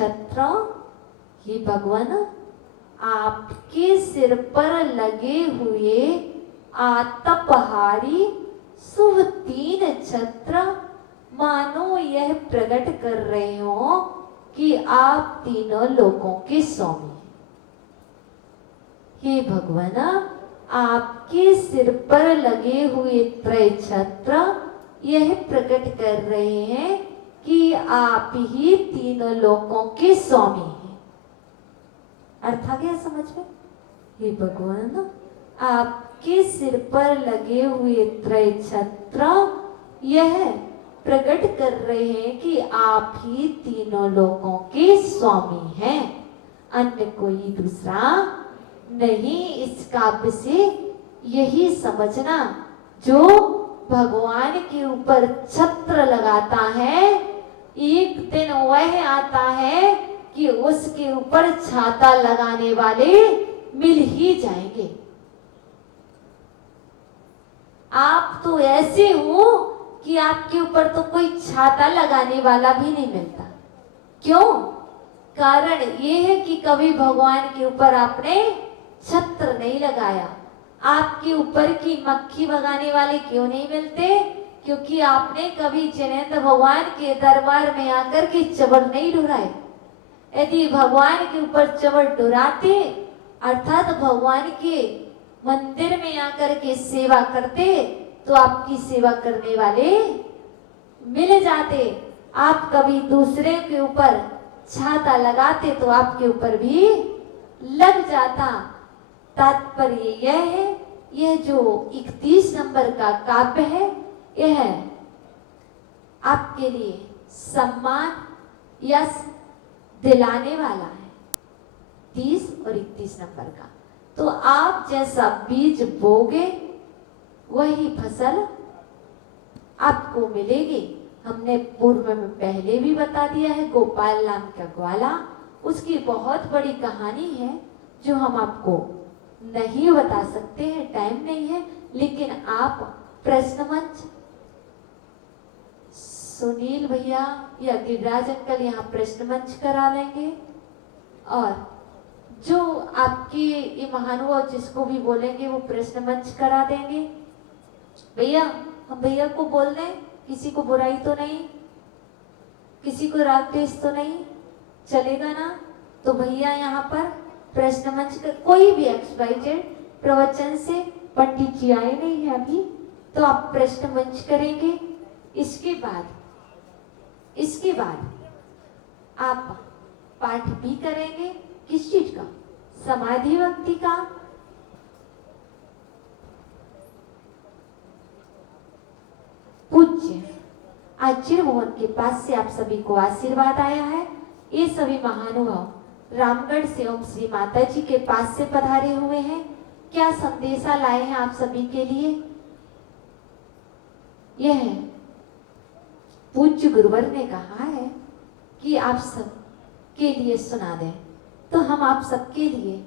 छत्र, हे भगवान आपके सिर पर लगे हुए आतपहारी शुभ 3 छत्र मानो यह प्रकट कर रहे हो कि आप तीनों लोगों के स्वामी। हे भगवान आपके सिर पर लगे हुए त्रय छत्र यह प्रकट कर रहे हैं कि आप ही तीनों लोगों के स्वामी हैं। अर्थ आ गया समझ में? हे भगवान आपके सिर पर लगे हुए त्रय छत्र यह प्रकट कर रहे हैं कि आप ही तीनों लोगों के स्वामी हैं, अन्य कोई दूसरा नहीं। इस काव्य से यही समझना, जो भगवान के ऊपर छत्र लगाता है एक दिन वह आता है कि उसके ऊपर छाता लगाने वाले मिल ही जाएंगे। आप तो ऐसे हो कि आपके ऊपर तो कोई छाता लगाने वाला भी नहीं मिलता। क्यों? कारण ये है कि कभी भगवान के ऊपर आपने छत्र नहीं लगाया। आपके ऊपर की मक्खी भगाने वाले क्यों नहीं मिलते? क्योंकि आपने कभी जिनेंद्र भगवान के दरबार में आकर के चबड़ नहीं डुराए। यदि भगवान के ऊपर चबड़ डुराते अर्थात भगवान के मंदिर में आकर के सेवा करते तो आपकी सेवा करने वाले मिल जाते। आप कभी दूसरे के ऊपर छाता लगाते तो आपके ऊपर भी लग जाता। तात्पर्य यह है, यह जो 31 नंबर का काव्य है यह आपके लिए सम्मान यश दिलाने वाला है। 30 और 31 नंबर का तो आप जैसा बीज बोगे वही फसल आपको मिलेगी। हमने पूर्व में पहले भी बता दिया है, गोपाल नाम का ग्वाला, उसकी बहुत बड़ी कहानी है जो हम आपको नहीं बता सकते हैं, टाइम नहीं है। लेकिन आप प्रश्न मंच सुनील भैया या गिरिराज अंकल यहाँ प्रश्न मंच करा लेंगे और जो आपके ये महानुभाव जिसको भी बोलेंगे वो प्रश्न मंच करा देंगे। भैया हम भैया को बोल दें, किसी को बुराई तो नहीं, किसी को राग द्वेष तो नहीं, चलेगा ना? तो भैया यहाँ पर प्रश्न मंच कर, कोई भी XYZ प्रवचन से पंडित जी आए नहीं है अभी, तो आप प्रश्न मंच करेंगे। इसके बाद आप पाठ भी करेंगे। किस चीज का? समाधि भक्ति का। पूज्य आचार्य भवन के पास से आप सभी को आशीर्वाद आया है। ये सभी महानुभाव रामगढ़ से ओम श्री माता जी के पास से पधारे हुए हैं। क्या संदेशा लाए हैं आप सभी के लिए? यह पूज्य गुरुवर ने कहा है कि आप सब के लिए सुना दें, तो हम आप सबके लिए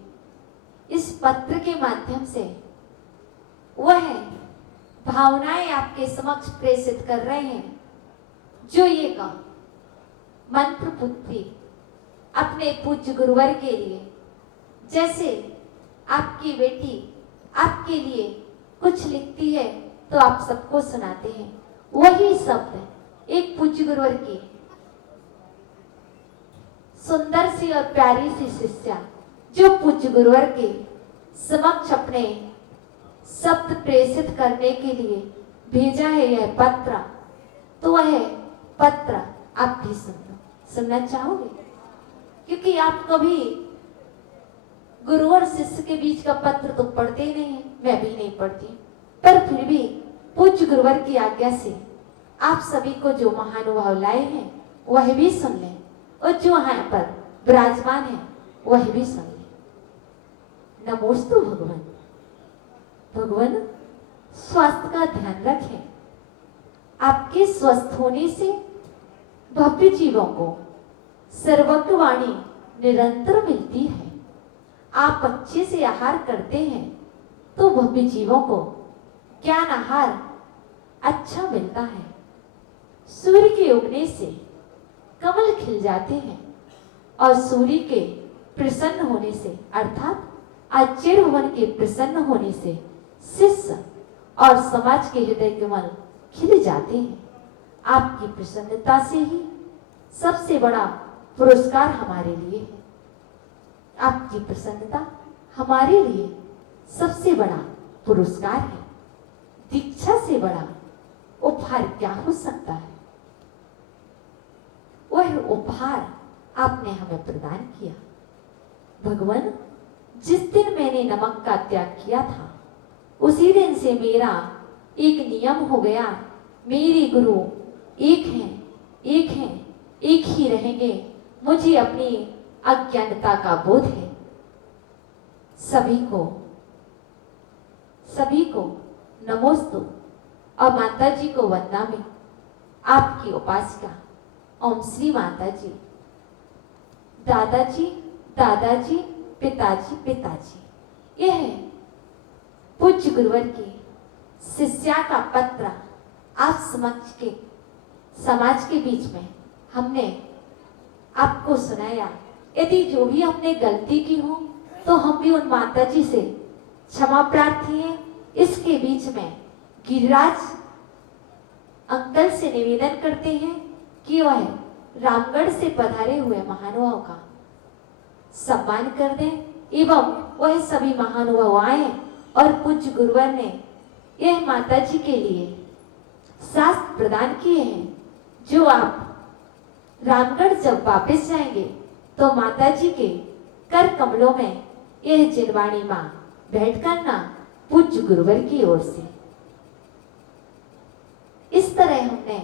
इस पत्र के माध्यम से वह भावनाएं आपके समक्ष प्रेषित कर रहे हैं जो ये का मंत्र पुत्री अपने पूज्य गुरुवर के लिए, जैसे आपकी बेटी आपके लिए कुछ लिखती है तो आप सबको सुनाते हैं, वही शब्द एक पूज्य गुरुवर की सुंदर सी और प्यारी सी शिष्या जो पूज्य गुरुवर के समक्ष अपने शब्द प्रेषित करने के लिए भेजा है यह पत्र, तो वह पत्र आप भी सुनना चाहोगे? क्योंकि आप कभी गुरु और शिष्य के बीच का पत्र तो पढ़ते ही नहीं है, मैं भी नहीं पढ़ती, पर फिर भी पूज्य गुरुवर की आज्ञा से आप सभी को जो महानुभाव लाए हैं वह भी सुन लें और जो यहाँ पर विराजमान है वह भी सुन लें। नमोस्तु भगवान। भगवान स्वास्थ्य का ध्यान रखें। आपके स्वस्थ होने से भव्य जीवों को सर्वज्ञ वाणी निरंतर मिलती है। आप अच्छे से आहार करते हैं तो भव्य जीवों को ज्ञान आहार अच्छा मिलता है। सूर्य के उगने से कमल खिल जाते हैं, और सूर्य के प्रसन्न होने से अर्थात आचार्य भवन के प्रसन्न होने से शिष्य और समाज के हृदय कमल खिल जाते हैं। आपकी प्रसन्नता से ही सबसे बड़ा पुरस्कार हमारे लिए है। आपकी प्रसन्नता हमारे लिए सबसे बड़ा पुरस्कार है। दीक्षा से बड़ा उपहार क्या हो सकता है? वह उपहार आपने हमें प्रदान किया। भगवान, जिस दिन मैंने नमक का त्याग किया था उसी दिन से मेरा एक नियम हो गया, मेरे गुरु एक हैं, एक हैं, एक ही रहेंगे। मुझे अपनी अज्ञानता का बोध है। सभी को नमोस्तु और माता जी को वंदना में आपकी उपासिका ओम श्री माता जी, दादाजी दादाजी, पिताजी पिताजी। यह है पूज्य गुरुवर की शिष्या का पत्र आप समक्ष के समाज के बीच में हमने आपको सुनाया। यदि जो भी हमने गलती की हो तो हम भी उन माता जी से क्षमा प्रार्थी हैं। इसके बीच में गिरिराज अंकल से निवेदन करते हैं कि वह रामगढ़ से पधारे हुए महानुभाव का सम्मान कर दें एवं वह सभी महानुभाव आए और पूज्य गुरुवर ने यह माता जी के लिए शास्त्र प्रदान किए हैं, जो आप रामगढ़ जब वापस जाएंगे तो माता जी के कर कमलों में यह जिनवाणी मां भेंट करना पूज्य गुरुवर की ओर से। इस तरह हमने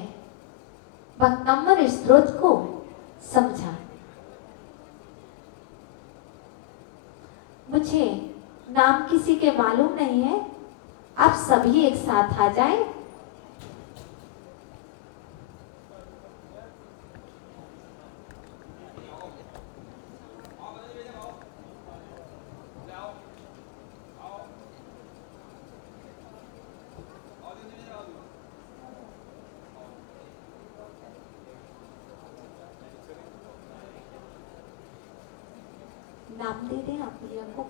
भक्तम्बर स्त्रोत को समझा। मुझे नाम किसी के मालूम नहीं है, आप सभी एक साथ आ जाएं। नाम दे दें आप भैया को।